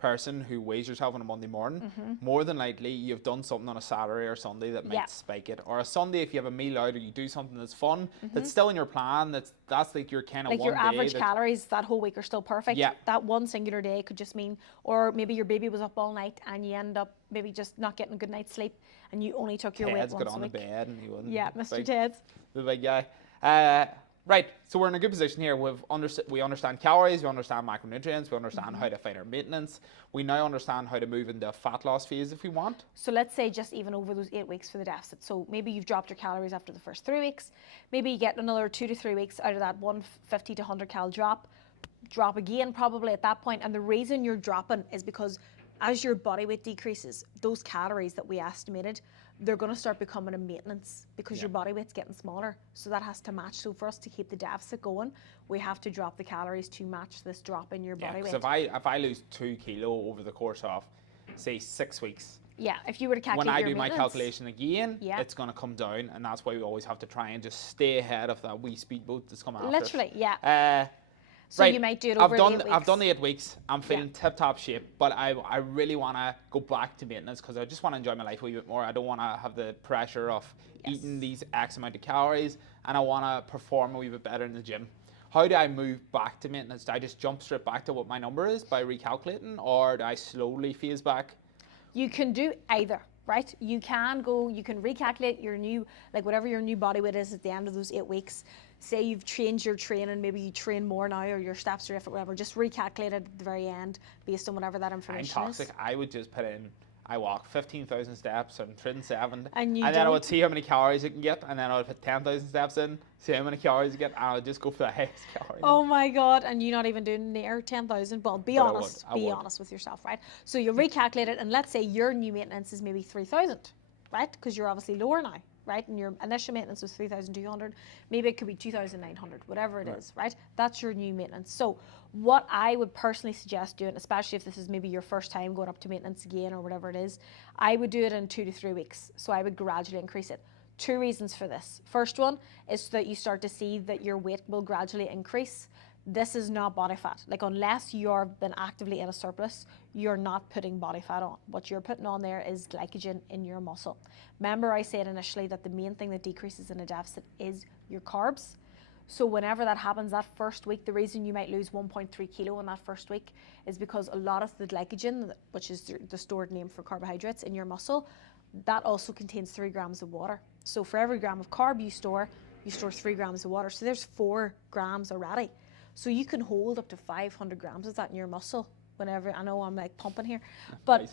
person who weighs yourself on a Monday morning, more than likely you've done something on a Saturday or Sunday that might spike it. Or a Sunday, if you have a meal out or you do something that's fun, that's still in your plan, that's like your kind of Like one your day average calories that whole week are still perfect. Yeah. That one singular day could just mean, or maybe your baby was up all night and you end up maybe just not getting a good night's sleep and you only took your weight Ted's once got a on the week. bed and he wasn't. Yeah, Mr. Ted's. The big guy. Right, so we're in a good position here. We understand calories, we understand macronutrients, we understand how to find our maintenance. We now understand how to move into a fat loss phase if we want. So let's say just even over those 8 weeks for the deficit. So maybe you've dropped your calories after the first 3 weeks. Maybe you get another 2 to 3 weeks out of that 150 to 100 cal drop. Drop again probably at that point. And the reason you're dropping is because as your body weight decreases, those calories that we estimated, they're going to start becoming a maintenance because your body weight's getting smaller. So that has to match. So for us to keep the deficit going, we have to drop the calories to match this drop in your body weight. So if I lose 2 kilo over the course of, say, 6 weeks. Yeah, if you were to calculate when I your do my maintenance, calculation again, it's going to come down. And that's why we always have to try and just stay ahead of that wee speedboat that's coming after. Literally, yeah. So right. you might do it over 8 weeks. I've done the 8 weeks. I'm feeling tip-top shape, but I really want to go back to maintenance because I just want to enjoy my life a wee bit more. I don't want to have the pressure of eating these X amount of calories, and I want to perform a wee bit better in the gym. How do I move back to maintenance? Do I just jump straight back to what my number is by recalculating, or do I slowly phase back? You can do either, right? You can recalculate your new, like whatever your new body weight is at the end of those 8 weeks. Say you've changed your training, maybe you train more now or your steps are different, whatever. Just recalculate it at the very end based on whatever that information I'm toxic. is. I would just put in, I walk 15,000 steps and train 7. And then I would see how many calories you can get, and then I would put 10,000 steps in, see how many calories you get, and I would just go for the highest calories. Oh my God, and you're not even doing near 10,000. Well, be honest with yourself, right? So you'll recalculate it, and let's say your new maintenance is maybe 3,000, right? Because you're obviously lower now, right? And your initial maintenance was 3,200. Maybe it could be 2,900, whatever it is, right? That's your new maintenance. So what I would personally suggest doing, especially if this is maybe your first time going up to maintenance again or whatever it is, I would do it in 2 to 3 weeks. So I would gradually increase it. 2 reasons for this. First one is so that you start to see that your weight will gradually increase. This is not body fat. Like unless you've been actively in a surplus, you're not putting body fat on. What you're putting on there is glycogen in your muscle. Remember I said initially that the main thing that decreases in a deficit is your carbs. So whenever that happens that first week, the reason you might lose 1.3 kilo in that first week is because a lot of the glycogen, which is the stored name for carbohydrates in your muscle, that also contains 3 grams of water. So for every gram of carb you store 3 grams of water. So there's 4 grams already. So you can hold up to 500 grams of that in your muscle whenever, I know I'm like pumping here, but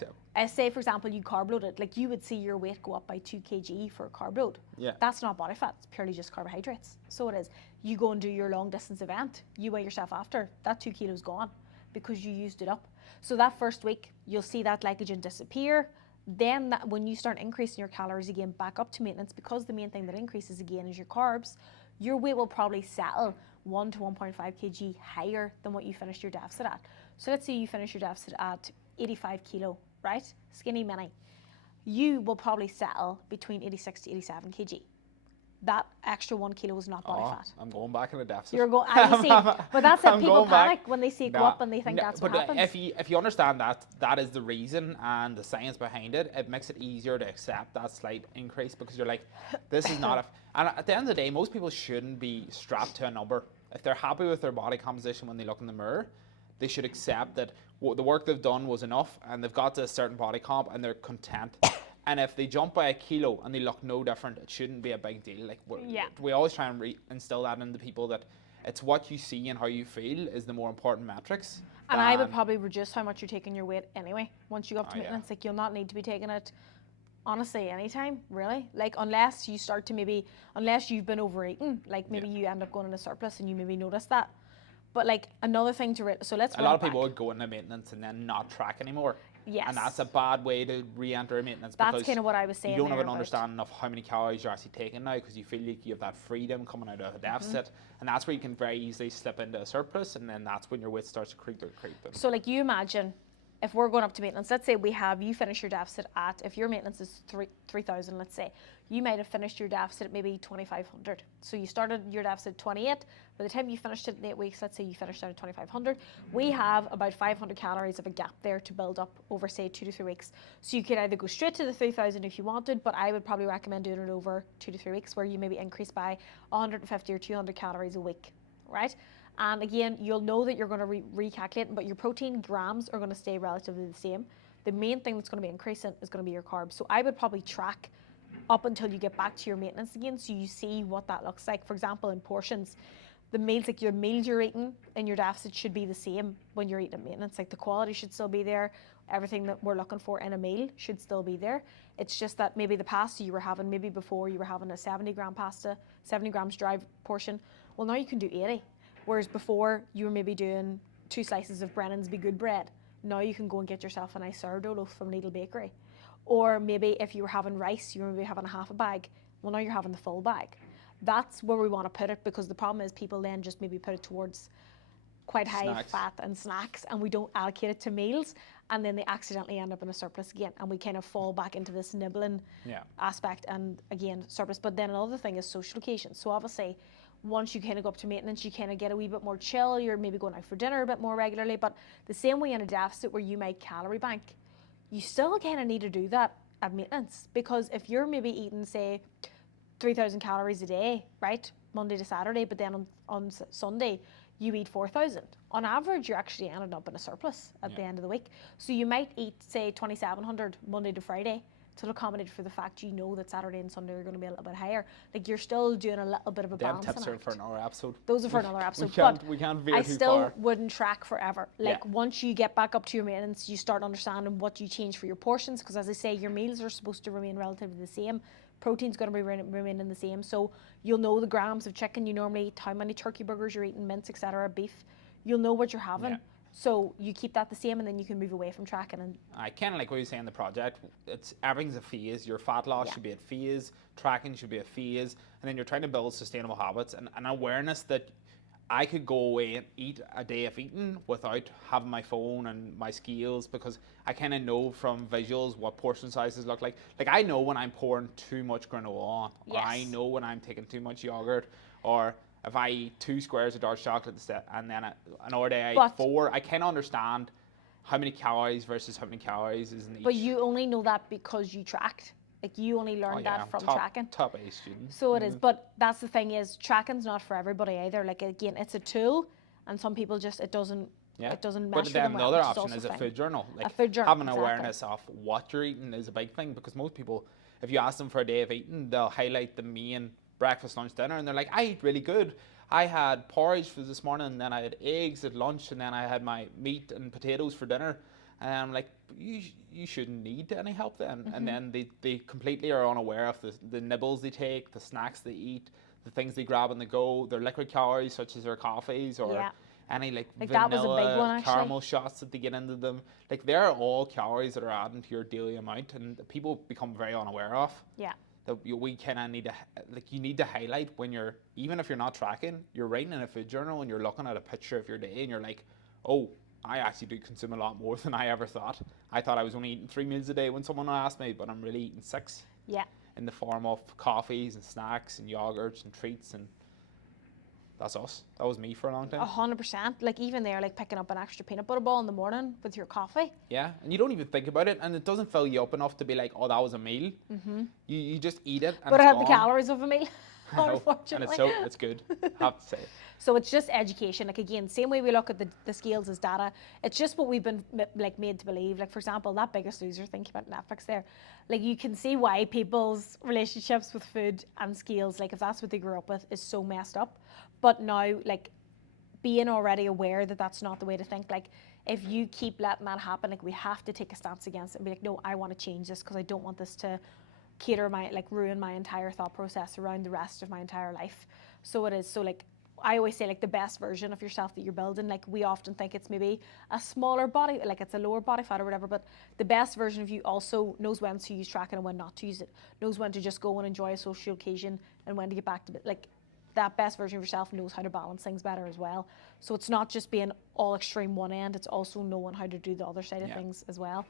say for example you carb loaded, like you would see your weight go up by 2 kg for a carb load. Yeah. That's not body fat, it's purely just carbohydrates. So it is. You go and do your long distance event, you weigh yourself after, that 2 kilos gone because you used it up. So that first week you'll see that glycogen disappear. Then when you start increasing your calories again back up to maintenance, because the main thing that increases again is your carbs, your weight will probably settle 1 to 1.5 kg higher than what you finished your deficit at. So let's say you finish your deficit at 85 kilo, right? Skinny mini. You will probably settle between 86 to 87 kg. That extra 1 kilo is not body fat. I'm going back in a deficit. You're going, I see, but that's it. People panic when they see it go up and they think that's what happens. If you understand that is the reason and the science behind it, it makes it easier to accept that slight increase because you're like, this is not and at the end of the day, most people shouldn't be strapped to a number. If they're happy with their body composition when they look in the mirror, they should accept that the work they've done was enough and they've got to a certain body comp and they're content. And if they jump by a kilo and they look no different, it shouldn't be a big deal. Like we always try and instill that into people that it's what you see and how you feel is the more important metrics. And I would probably reduce how much you're taking your weight anyway. Once you go up to maintenance, like you'll not need to be taking it honestly anytime, really. Like unless you start to unless you've been overeating, like maybe you end up going in a surplus and you maybe notice that. But like another thing so let's a lot of people would go into maintenance and then not track anymore. Yes. And that's a bad way to re-enter maintenance. That's kind of what I was saying. You don't have an understanding of how many calories you're actually taking now because you feel like you have that freedom coming out of a deficit. And that's where you can very easily slip into a surplus and then that's when your weight starts to creep. So like you imagine if we're going up to maintenance, let's say you finish your deficit at, if your maintenance is 3,000, let's say, you might have finished your deficit at maybe 2,500. So you started your deficit at 28. By the time you finished it in 8 weeks, let's say you finished out at 2,500, we have about 500 calories of a gap there to build up over, say, 2 to 3 weeks. So you could either go straight to the 3,000 if you wanted, but I would probably recommend doing it over 2 to 3 weeks, where you maybe increase by 150 or 200 calories a week, right? And again, you'll know that you're going to recalculate, but your protein grams are going to stay relatively the same. The main thing that's going to be increasing is going to be your carbs. So I would probably track up until you get back to your maintenance again, so you see what that looks like. For example, in portions, the meals, like your meals you're eating in your deficit should be the same when you're eating at maintenance. Like the quality should still be there. Everything that we're looking for in a meal should still be there. It's just that maybe the pasta you were having, maybe before you were having a 70-gram pasta, 70 grams dry portion. Well, now you can do 80. Whereas before, you were maybe doing 2 slices of Brennan's Be Good bread. Now you can go and get yourself a nice sourdough loaf from Needle Bakery. Or maybe if you were having rice, you were maybe having a half a bag. Well, now you're having the full bag. That's where we want to put it, because the problem is people then just maybe put it towards quite high fat and snacks, and we don't allocate it to meals, and then they accidentally end up in a surplus again, and we kind of fall back into this nibbling aspect, and again, surplus. But then another thing is social occasions. So obviously, once you kind of go up to maintenance, you kind of get a wee bit more chill. You're maybe going out for dinner a bit more regularly, but the same way in a deficit where you might calorie bank, you still kind of need to do that at maintenance, because if you're maybe eating, say, 3,000 calories a day, right, Monday to Saturday, but then on Sunday you eat 4,000. On average, you're actually ending up in a surplus at the end of the week. So you might eat, say, 2,700 Monday to Friday to accommodate for the fact you know that Saturday and Sunday are going to be a little bit higher. Like, you're still doing a little bit of a balance. Them tips are for another episode. Those are for another episode. We can't veer I too still far. wouldn't track forever. Like, once you get back up to your maintenance, you start understanding what you change for your portions, because as I say, your meals are supposed to remain relatively the same. Protein's going to be remaining the same. So you'll know the grams of chicken you normally eat, how many turkey burgers you're eating, mince, etc., beef. You'll know what you're having. So you keep that the same, and then you can move away from tracking. And I kind of like what you say in the project. It's everything's a phase. Your fat loss should be at phase. Tracking should be a phase. And then you're trying to build sustainable habits and an awareness that I could go away and eat a day of eating without having my phone and my scales, because I kind of know from visuals what portion sizes look like. Like, I know when I'm pouring too much granola on, or I know when I'm taking too much yogurt, or if I eat 2 squares of dark chocolate instead, and then another day I eat 4, I can understand how many calories versus how many calories is in each. But you only know that because you tracked. Like, you only learned that from tracking. Top A student. So it is. But that's the thing, is tracking's not for everybody either. Like, again, it's a tool, and some people just, it doesn't mesh for them. But then the other option is a food journal. Like, a food journal, having awareness of what you're eating is a big thing, because most people, if you ask them for a day of eating, they'll highlight the main breakfast, lunch, dinner, and they're like, I eat really good. I had porridge for this morning, and then I had eggs at lunch, and then I had my meat and potatoes for dinner. And I'm like, you shouldn't need any help then. And then they completely are unaware of the nibbles they take, the snacks they eat, the things they grab on the go, their liquid calories, such as their coffees, or any like vanilla, that was a big one, caramel shots that they get into them. Like, they're all calories that are adding to your daily amount, and people become very unaware of. Yeah. That we kind of need to, like, you need to highlight when you're, even if you're not tracking, you're writing in a food journal and you're looking at a picture of your day and you're like, oh, I actually do consume a lot more than I ever thought. I thought I was only eating 3 meals a day when someone asked me, but I'm really eating 6. Yeah. In the form of coffees and snacks and yogurts and treats, and that's us. That was me for a long time. 100%. Like, even there, like picking up an extra peanut butter ball in the morning with your coffee. Yeah, and you don't even think about it, and it doesn't fill you up enough to be like, oh, that was a meal. You just eat it, and but it's it had gone. the calories of a meal, unfortunately. And it's good, have to say. So it's just education. Like, again, same way we look at the scales as data. It's just what we've been like made to believe. Like, for example, that Biggest Loser, thinking about Netflix there. Like, you can see why people's relationships with food and scales, like if that's what they grew up with, is so messed up. But now, like, being already aware that that's not the way to think. Like, if you keep letting that happen, like, we have to take a stance against it and be like, no, I want to change this, because I don't want this to ruin my entire thought process around the rest of my entire life. So it is. So, like, I always say, like, the best version of yourself that you're building, like, we often think it's maybe a smaller body, like it's a lower body fat or whatever, but the best version of you also knows when to use tracking and when not to use it, knows when to just go and enjoy a social occasion and when to get back to it. Like, that best version of yourself knows how to balance things better as well. So it's not just being all extreme one end, it's also knowing how to do the other side of things as well.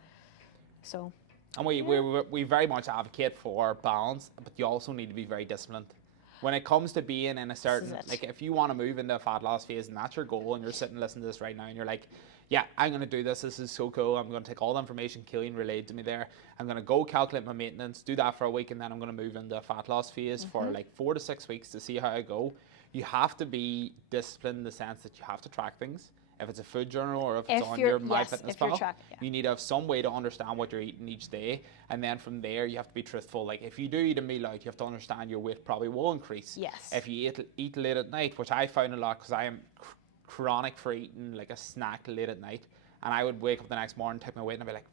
So. And we very much advocate for balance, but you also need to be very disciplined. When it comes to being in a certain, like if you want to move into a fat loss phase and that's your goal, and you're sitting listening to this right now and you're like, yeah, I'm going to do this. This is so cool. I'm going to take all the information Caoileann relayed to me there. I'm going to go calculate my maintenance, do that for a week, and then I'm going to move into a fat loss phase for like 4 to 6 weeks to see how I go. You have to be disciplined in the sense that you have to track things. If it's a food journal or if it's on your MyFitnessPal, you need to have some way to understand what you're eating each day. And then from there, you have to be truthful. Like if you do eat a meal out, you have to understand your weight probably will increase. Yes. If you eat late at night, which I found a lot because I am chronic for eating like a snack late at night. And I would wake up the next morning, take my weight, and I'd be like,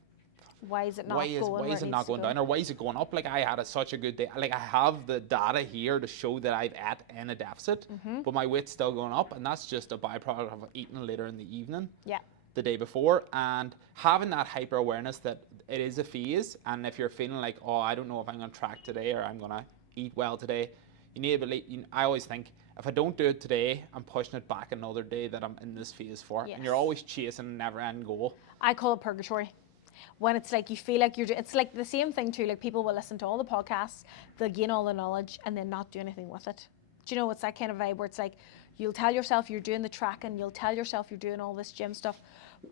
why is it not why is it not going down, or why is it going up? Like I had such a good day. Like I have the data here to show that I've ate in a deficit, but my weight's still going up, and that's just a byproduct of eating later in the evening. Yeah. The day before, and having that hyper awareness that it is a phase, and if you're feeling like, oh, I don't know if I'm going to track today or I'm going to eat well today, you need to believe. I always think if I don't do it today, I'm pushing it back another day that I'm in this phase for, and you're always chasing a never-end goal. I call it purgatory. When it's like you feel like it's like the same thing too, like people will listen to all the podcasts, they'll gain all the knowledge and then not do anything with it. Do you know, it's that kind of vibe where it's like you'll tell yourself you're doing the tracking, you'll tell yourself you're doing all this gym stuff,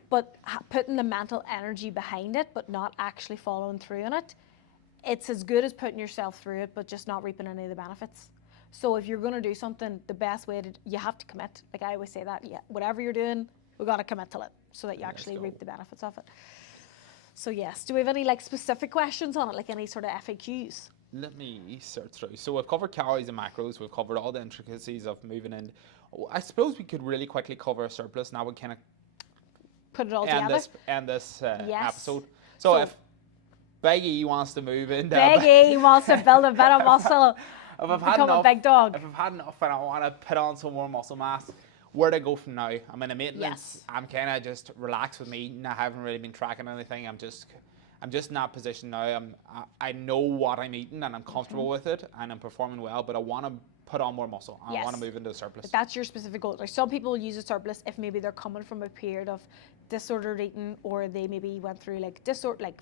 but putting the mental energy behind it but not actually following through on it, it's as good as putting yourself through it but just not reaping any of the benefits. So if you're going to do something, the best way you have to commit. Like I always say that, whatever you're doing, we've got to commit to it so that you actually reap the benefits of it. So yes, do we have any like specific questions on it, like any sort of FAQs? Let me search through. So we've covered calories and macros. We've covered all the intricacies of moving in. I suppose we could really quickly cover a surplus. Now we kind of put it all together. End this episode. So if Big E wants to move into Big E wants to build a bit of muscle, become a big dog. If I've had enough and I want to put on some more muscle mass, where do I go from now? I'm in a maintenance. Yes. I'm kind of just relaxed with me eating. I haven't really been tracking anything. I'm just in that position now. I know what I'm eating and I'm comfortable with it and I'm performing well, but I want to put on more muscle. I want to move into a surplus. That's your specific goal. Like some people use a surplus if maybe they're coming from a period of disordered eating, or they maybe went through like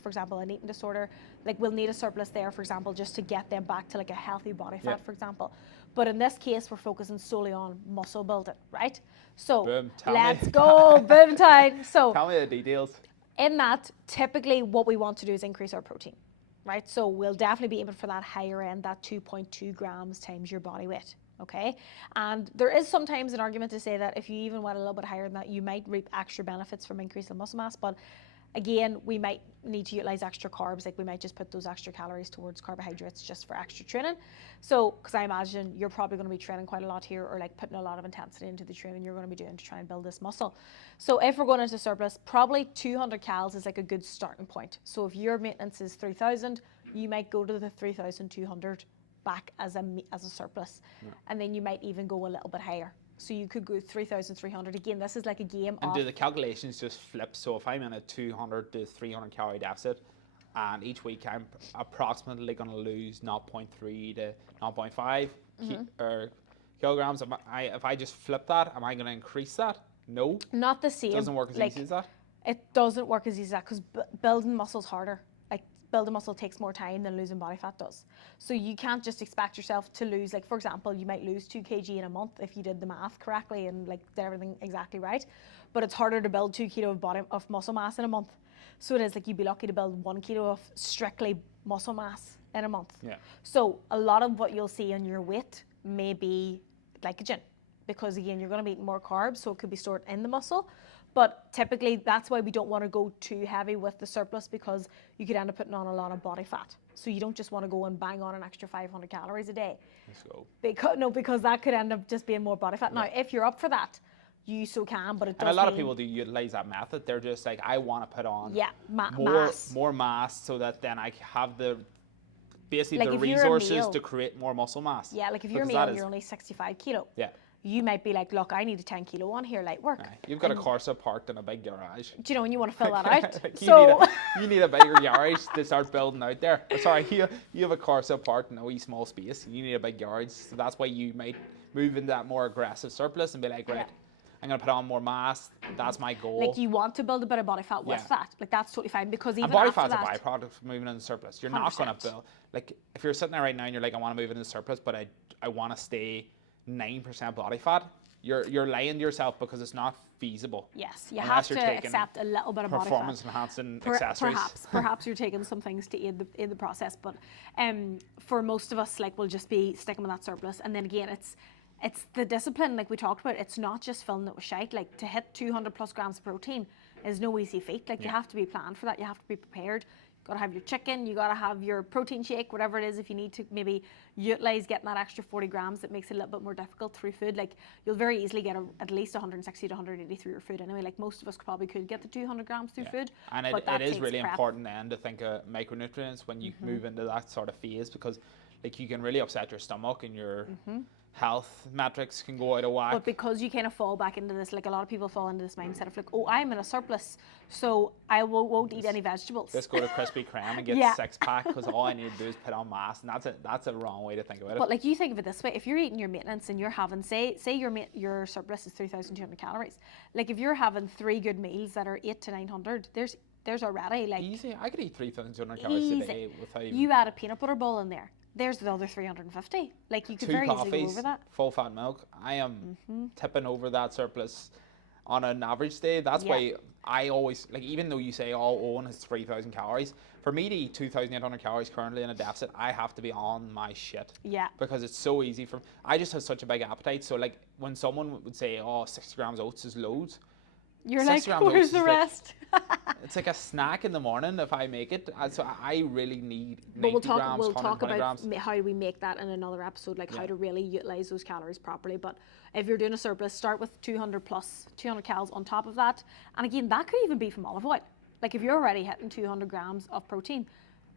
for example, an eating disorder. Like we'll need a surplus there, for example, just to get them back to like a healthy body fat, for example. But in this case, we're focusing solely on muscle building, right? So boom, let's go, boom time. So tell me the details. In that, typically what we want to do is increase our protein, right? So we'll definitely be aiming for that higher end, that 2.2 grams times your body weight, okay? And there is sometimes an argument to say that if you even went a little bit higher than that, you might reap extra benefits from increasing muscle mass, but again, we might need to utilize extra carbs, like we might just put those extra calories towards carbohydrates just for extra training. So, because I imagine you're probably going to be training quite a lot here, or like putting a lot of intensity into the training you're going to be doing to try and build this muscle. So if we're going into surplus, probably 200 calories is like a good starting point. So if your maintenance is 3,000, you might go to the 3,200 back as a surplus. And then you might even go a little bit higher. So you could go 3,300. Again, this is like a game and do the calculations just flip? So if I'm in a 200 to 300 calorie deficit, and each week I'm approximately going to lose 0.3 to 0.5 kilograms, if I just flip that, am I going to increase that? No. Not the same. It doesn't work as easy as that? It doesn't work as easy as that because building muscle's harder. Building muscle takes more time than losing body fat does. So you can't just expect yourself to lose, like for example, you might lose 2 kg in a month if you did the math correctly and like did everything exactly right. But it's harder to build 2 kilo of muscle mass in a month. So it is like you'd be lucky to build 1 kilo of strictly muscle mass in a month. Yeah. So a lot of what you'll see on your weight may be glycogen, because again, you're going to be eating more carbs, so it could be stored in the muscle. But typically, that's why we don't want to go too heavy with the surplus, because you could end up putting on a lot of body fat. So you don't just want to go and bang on an extra 500 calories a day. Let's go. Because that could end up just being more body fat. Now, if you're up for that, you so can, but it does. And a lot of people do utilize that method. They're just like, I want to put on more mass, so that then I have the resources to create more muscle mass. Yeah, like if you're a male, you're only 65 kilo. Yeah. You might be like, look, I need a 10 kilo on here, light work. You've got a Corsa parked in a big garage. Do you know, and you want to fill that out? You need a bigger garage to start building out there. Sorry, you have a Corsa parked in a wee small space. You need a big garage, so that's why you might move into that more aggressive surplus and be like, right, I'm going to put on more mass. That's my goal. Like you want to build a bit of body fat with that. Like that's totally fine because even and body after fat's that, a byproduct of moving into surplus. You're not going to 100%. build, like if you're sitting there right now and you're like, I want to move into surplus, but I want to stay 9% body fat. You're lying to yourself because it's not feasible. Yes, you have to accept a little bit of body fat. Performance enhancing accessories. Perhaps you're taking some things to aid the process, but for most of us, like we'll just be sticking with that surplus, and then again, it's the discipline, like we talked about. It's not just filling it with shite. Like to hit 200 plus grams of protein is no easy feat. Like you have to be planned for that. You have to be prepared. You got to have your chicken. You got to have your protein shake, whatever it is. If you need to maybe utilize getting that extra 40 grams, that makes it a little bit more difficult through food. Like you'll very easily get at least 160 to 180 through your food anyway. Like most of us probably could get the 200 grams through food. And it is really important then to think of micronutrients when you move into that sort of phase, because like you can really upset your stomach and your health metrics can go out of whack. But because you kind of fall back into this, like a lot of people fall into this mindset of like, oh, I'm in a surplus, so I won't eat any vegetables. Just go to Krispy Kreme and get 6 pack because all I need to do is put on mass, and that's a wrong way to think about it. But like you think of it this way: if you're eating your maintenance and you're having, say your surplus is 3,200 calories, like if you're having 3 good meals that are 800 to 900, there's already like easy. I could eat 3,200 calories a day without even. You add a peanut butter bowl in there. There's the other 350. Like you could 2 very coffees, easily go over that. Full fat milk. I am tipping over that surplus on an average day. That's why I always, like, even though you say all Owen has 3,000 calories, for me to eat 2,800 calories currently in a deficit, I have to be on my shit. Yeah. Because it's so easy I just have such a big appetite. So like when someone would say, oh, 60 grams oats is loads. You're like, where's the rest? It's like a snack in the morning if I make it. So I really need 90 but we'll talk about grams. How we make that in another episode, like how to really utilize those calories properly. But if you're doing a surplus, start with 200 calories on top of that. And again, that could even be from olive oil. Like if you're already hitting 200 grams of protein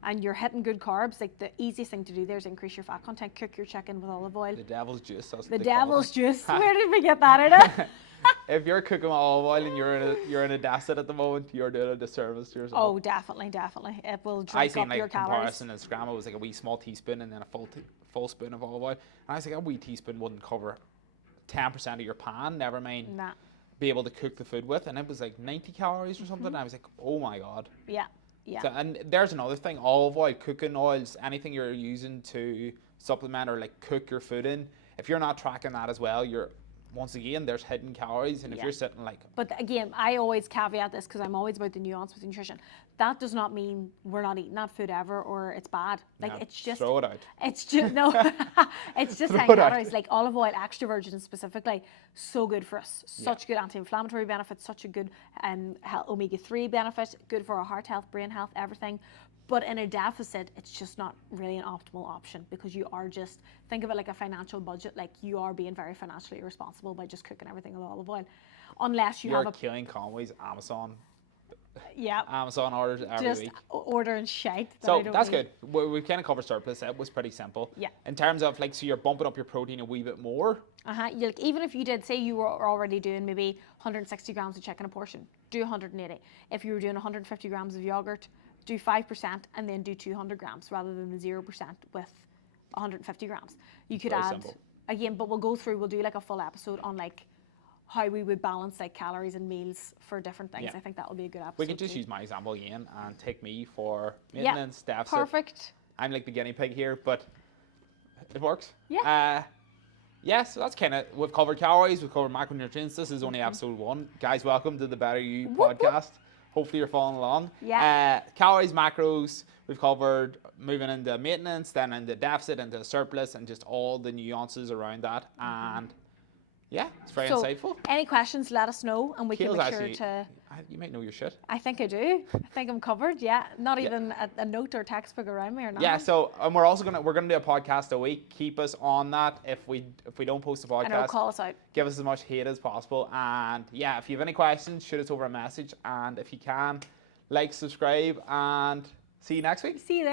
and you're hitting good carbs, like the easiest thing to do there is increase your fat content. Cook your chicken with olive oil. The devil's juice. The devil's juice. Where did we get that out of? If you're cooking olive oil and you're in a deficit at the moment, you're doing a disservice to yourself. Oh, definitely. It will drink up your calories. Comparison Instagram, it was like a wee small teaspoon and then a full spoon of olive oil. And I was like, a wee teaspoon wouldn't cover 10% of your pan, never mind be able to cook the food with. And it was like 90 calories or something. And I was like, oh my God. Yeah. So, and there's another thing, olive oil, cooking oils, anything you're using to supplement or like cook your food in, if you're not tracking that as well, once again, there's hidden calories, and if you're sitting like... But again, I always caveat this because I'm always about the nuance with nutrition. That does not mean we're not eating that food ever or it's bad. Like it's just... Throw it out. It's just, no, it's just high calories. Like olive oil, extra virgin specifically, so good for us. Such good anti-inflammatory benefits, such a good omega-3 benefit, good for our heart health, brain health, everything. But in a deficit, it's just not really an optimal option because you are just, think of it like a financial budget, like you are being very financially irresponsible by just cooking everything with olive oil. Unless you're Caoileann Conway's Amazon orders every just week. Ordering shite. So that's good. We've kind of covered surplus. It was pretty simple. Yeah. In terms of like, so you're bumping up your protein a wee bit more. Like even if you did, say you were already doing maybe 160 grams of chicken a portion, do 180. If you were doing 150 grams of yogurt, do 5% and then do 200 grams rather than the 0% with 150 grams. You could add, again, but we'll do like a full episode on like how we would balance like calories and meals for different things. I think that will be a good episode. We could just use my example again and take me for maintenance, deficit. Perfect. I'm like the guinea pig here, but it works. Yeah. So that's kind of, we've covered calories, we've covered macronutrients. This is only episode 1. Guys, welcome to the Better You podcast. Hopefully you're following along. Calories, macros, we've covered moving into maintenance, then into deficit, into surplus, and just all the nuances around that. And it's very insightful. Any questions, let us know, and we can make sure to... You might know your shit. I think I do. I think I'm covered, Not even a note or textbook around me or nothing. Yeah, so we're also gonna do a podcast a week. Keep us on that. If we don't post a podcast, and call us out. Give us as much hate as possible. And if you have any questions, shoot us over a message. And if you can, like, subscribe, and see you next week. See you there.